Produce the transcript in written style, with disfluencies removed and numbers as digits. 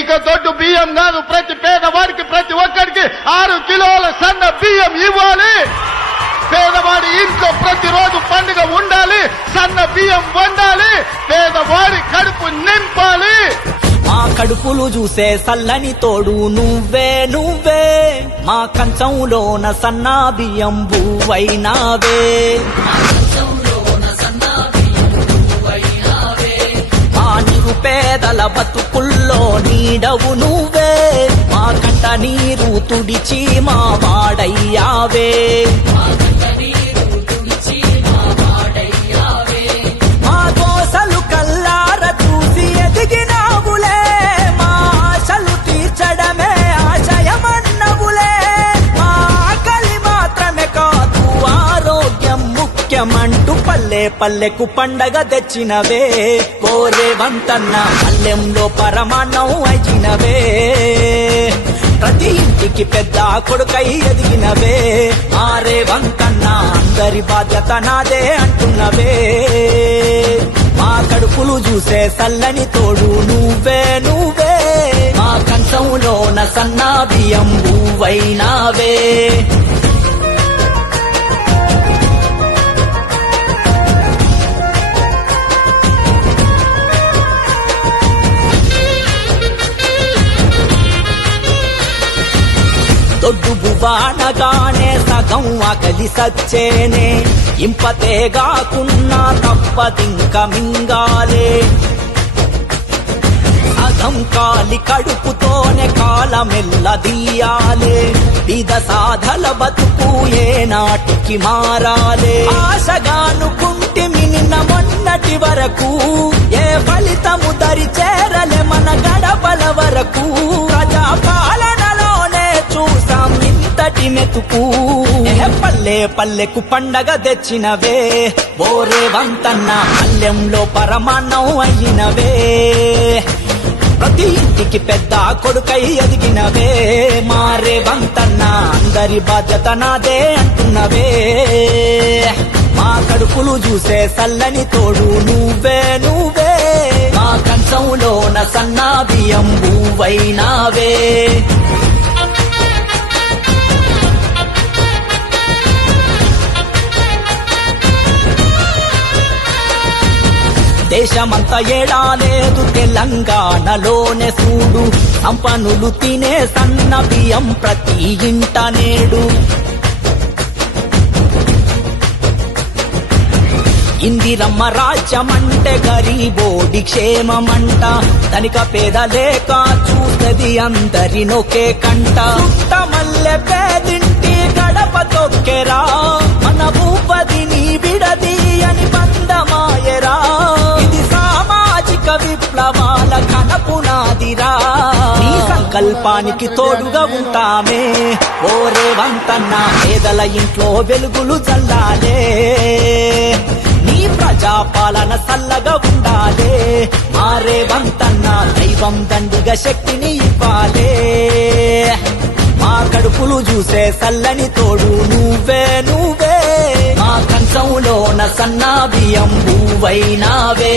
ఇక దొడ్డు బియ్యం కాదు, ప్రతి పేదవాడికి ప్రతి ఒక్కరికి 6 కిలోల సన్న బియ్యం ఇవ్వాలి. పేదవాడి ఇంట్లో ప్రతిరోజు పండుగ ఉండాలి, సన్న బియ్యం వండాలి, పేదవాడి కడుపు నింపాలి. మా కడుపులు చూసే సల్లని తోడు నువ్వే నువ్వే, మా కంచంలోన సన్నా బియ్యం బువ్వైనావే. మా నిరుపేదల బతుకుల్లో నీడవు నువ్వే, మా కంట నీరు తుడిచి మా వాడయ్యావే. మా దోసలు కల్లార చూసి ఎదిగినావులే, మా ఆశలు తీర్చడమే ఆశయమన్నవులే. మా ఆకలి మాత్రమే కాదు ఆరోగ్యం ముఖ్యమంటూ పల్లె పల్లెకు పండగ తెచ్చినవే. కోరే వంతన్న పల్లెంలో పరమాన్నం అయినవే. ప్రతి ఇంటికి పెద్ద కొడుకై ఎదిగినవే. ఆరే వంతన్న అందరి బాధ్యత నాదే అంటున్నవే. మా కడుపులు చూసే సల్లని తోడు నువ్వే నువ్వే, మా కంచంలోన సన్నా బియ్యం బువ్వైనావే. దొడ్డు బువ్వానగానే సగం ఆకలి సచ్చేనే, ఇంపతేగాకున్నా తప్పదింక మింగాలే. సగం కాలి కడుపుతోనే కాలమెల్లదీయాలే. బీద సాధల బతుకు ఏనాటికి మారాలే. ఆశగానుకుంటిమి నిన్న మొన్నటి వరకు, ఏ ఫలితము దరి చేరలే మన గడపల వరకు. ప్రజాపాలనలోనే చూసాం ఇంతటి మెతుకు. పల్లె పల్లెకు పండగ తెచ్చినవే. ఓరే వంతన్న పల్లెంలో పరమాన్నం అయినవే. ప్రతి ఇంటికి పెద్ద కొడుకై ఎదిగినవే. మారే వంతన్న అందరి బాధ్యత నాదే అంటున్నవే. మా కడుపులు చూసే సల్లని తోడు నువ్వే నువ్వే, మా కంచంలోన సన్నా బియ్యం బువ్వైనావే. దేశమంతా ఏడాలేదు తెలంగాణలోనే చూడు, సంపన్నులు తినే సన్న బియ్యం ప్రతి ఇంట నేడు. ఇందిరమ్మ రాజ్యమంటే గరీబోడి క్షేమమంట, ధనిక పేద లేక చూస్తది అందరినొకే కంట. మల్లె పేదింటి గడప తొక్కెరా, మన భూపదిని విడది అని బంధమాయరా. ఇది సామాజిక విప్లవాల కనపునాదిరా. నీ సంకల్పానికి తోడుగా ఉంటామే. ఓరే వంతన్న పేదల ఇంట్లో వెలుగులు చల్లాలే. నీ ప్రజాపాలన సల్లగా ఉండాలే. మారే వంతన్న దైవం దండిగా శక్తిని ఇవ్వాలే. మా కడుపులు చూసే సల్లని తోడు నువ్వే నువ్వే, మా కంచంలోన సన్నా బియ్యం బువ్వైనావే.